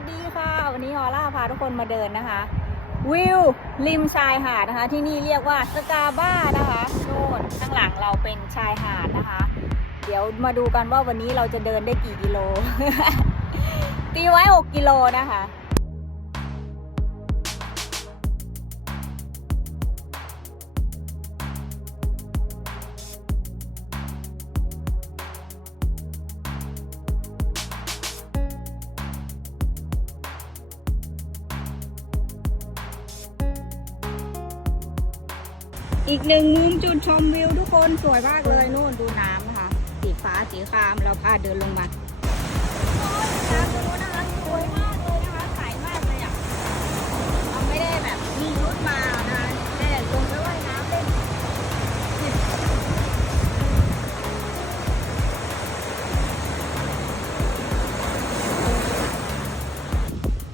สดีค่ะ วันนี้ออล่าพาทุกคนมาเดินนะคะ วิวริมชายหาดนะคะ ที่นี่เรียกว่าสกาบ้านะคะโน่นข้างหลังเราเป็นชายหาดนะคะ เดี๋ยวมาดูกันว่าวันนี้เราจะเดินได้กี่กิโล ตีไว้ 6 กิโลนะคะ อีกหนึ่งมุมจุดชมวิวทุกคนสวยมากเลยนู่นดูน้ำนะคะ สีฟ้าสีครามเราพาเดินลงมาน้ำตรงนู้นนะคะสวยมากเลยนะคะใสมากเลยอะเราไม่ได้แบบมีรุดมานะคะแค่ลงไปว่ายน้ำเล่น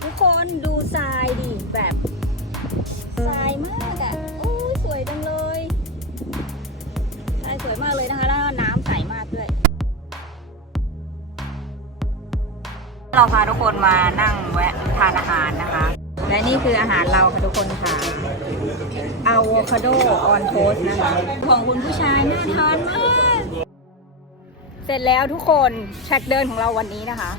ทุกคนดูทรายดิแบบ สวยมากเลยนะคะ แล้วก็น้ำใสมากด้วย เราพาทุกคนมานั่งแวะทานอาหารนะคะ และนี่คืออาหารเราค่ะทุกคนค่ะอะโวคาโดออนโทสนะคะ ของคุณผู้ชายน่าทานมาก เสร็จแล้วทุกคนแทร็กเดินของเราวันนี้นะคะ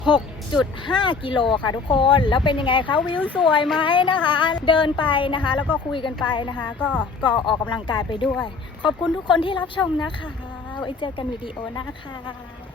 6.5 กิโลค่ะทุกคนแล้วเป็นยังไงคะวิวสวยไหมนะคะ เดินไปนะคะ แล้วก็คุยกันไปนะคะ ก็ก็ออกกำลังกายไปด้วย ขอบคุณทุกคนที่รับชมนะคะ ไว้เจอกันวิดีโอหน้าค่ะ